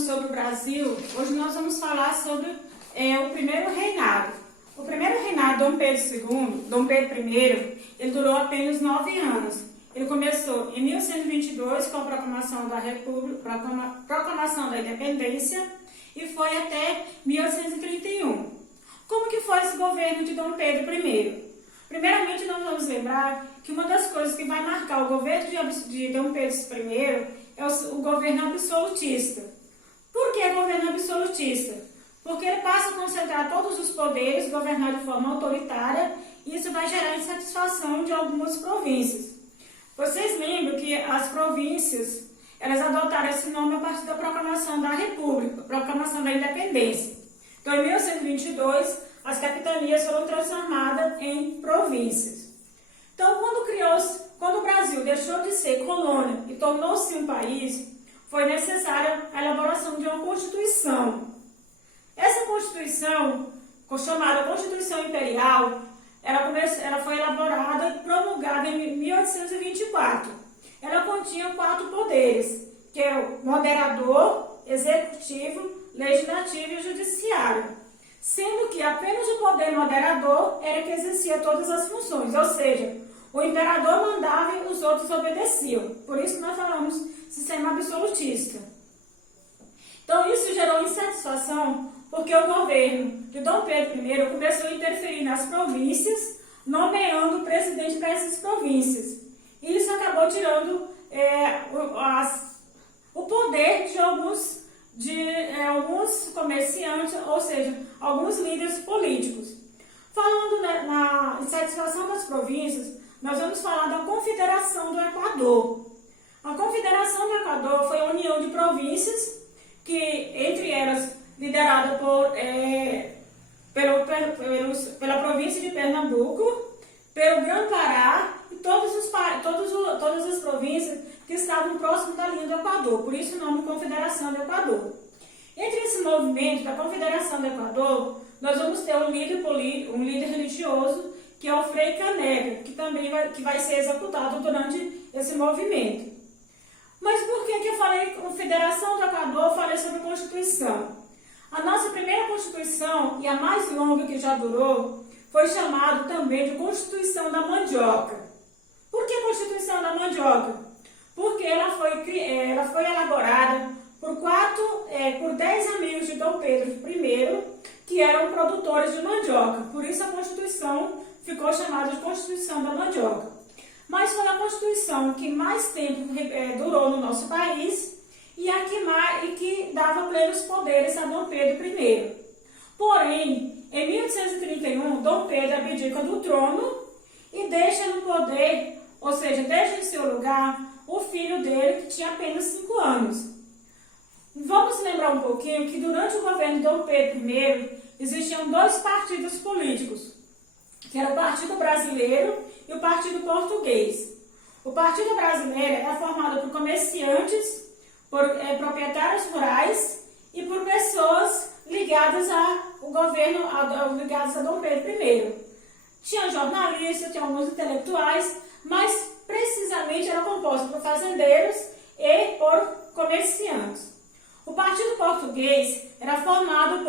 sobre o Brasil, hoje nós vamos falar sobre o primeiro reinado. O primeiro reinado de Dom Pedro II, Dom Pedro I, ele durou apenas 9 anos. Ele começou em 1122 com a proclamação da República, proclamação da Independência e foi até 1831. Como que foi esse governo de Dom Pedro I? Primeiramente, nós vamos lembrar que uma das coisas que vai marcar o governo de Dom Pedro I é o governo absolutista. Por que governo absolutista? Porque ele passa a concentrar todos os poderes, governar de forma autoritária, e isso vai gerar insatisfação de algumas províncias. Vocês lembram que as províncias, elas adotaram esse nome a partir da proclamação da República, proclamação da Independência. Então, em 1122, as capitanias foram transformadas em províncias. Então, quando o Brasil deixou de ser colônia e tornou-se um país, foi necessária a elaboração de uma Constituição. Essa Constituição, chamada Constituição Imperial, ela foi elaborada e promulgada em 1824. Ela continha 4 poderes, que é o moderador, executivo, legislativo e judiciário. Sendo que apenas o poder moderador era que exercia todas as funções, ou seja, o imperador mandava e os outros obedeciam. Por isso nós falamos sistema absolutista. Então isso gerou insatisfação porque o governo de Dom Pedro I começou a interferir nas províncias, nomeando o presidente para essas províncias. E isso acabou tirando o poder de alguns comerciantes, ou seja, alguns líderes políticos. Falando na insatisfação das províncias, nós vamos falar da Confederação do Equador. A Confederação do Equador foi a união de províncias, que entre elas liderada pela província de Pernambuco, pelo Grã-Pará e todas as províncias que estavam próximas da linha do Equador, por isso o nome Confederação do Equador. Entre esse movimento da Confederação do Equador, nós vamos ter um líder religioso, que é o Frei Caneca, que vai ser executado durante esse movimento. Mas por que eu falei Confederação do Equador, falei sobre Constituição? A nossa primeira Constituição, e a mais longa que já durou, foi chamada também de Constituição da Mandioca. Por que Constituição da Mandioca? Porque ela foi elaborada por 10 amigos de Dom Pedro I, que eram produtores de mandioca. Por isso a Constituição ficou chamada de Constituição da Mandioca. Mas foi a Constituição que mais tempo durou no nosso país e que dava plenos poderes a Dom Pedro I. Porém, em 1831, Dom Pedro abdica do trono e deixa no poder, ou seja, deixa em seu lugar o filho dele, que tinha apenas 5 anos. Vamos lembrar um pouquinho que durante o governo de Dom Pedro I existiam 2 partidos políticos, que era o Partido Brasileiro e o Partido Português. O Partido Brasileiro era formado por comerciantes, por proprietários rurais e por pessoas ligadas ao governo, ligadas a Dom Pedro I. Tinha jornalistas, tinha alguns intelectuais, mas precisamente era composto por fazendeiros e por comerciantes. O Partido Português era formado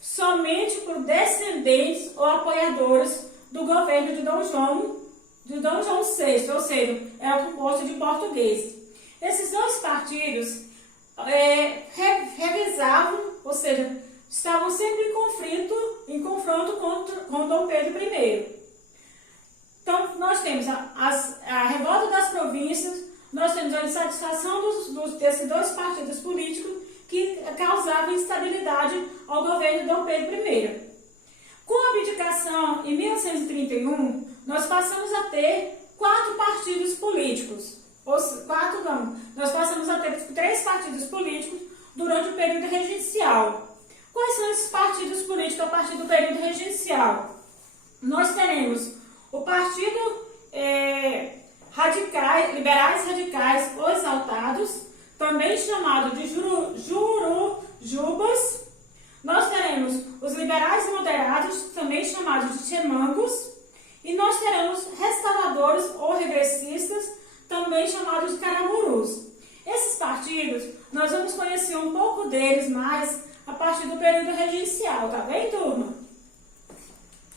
somente por descendentes ou apoiadores do governo de Dom João VI, ou seja, era composto de portugueses. Esses 2 partidos revisavam, ou seja, estavam sempre em confronto com Dom Pedro I. Então, nós temos a revolta das províncias, nós temos a insatisfação desses 2 partidos políticos que causavam instabilidade ao governo de Dom Pedro I. Com a abdicação em 1831, nós passamos a ter 4 partidos políticos. Nós passamos a ter 3 partidos políticos durante o período regencial. Quais são esses partidos políticos a partir do período regencial? Nós teremos o Partido Liberais Radicais ou Exaltados, também chamado de Jurujubas. Nós teremos os Liberais Moderados, também chamados de Chemangos. E nós teremos restauradores ou regressistas, também chamados de Caramurus. Esses partidos partidos, nós vamos conhecer um pouco deles mais a partir do período regencial, tá bem, turma?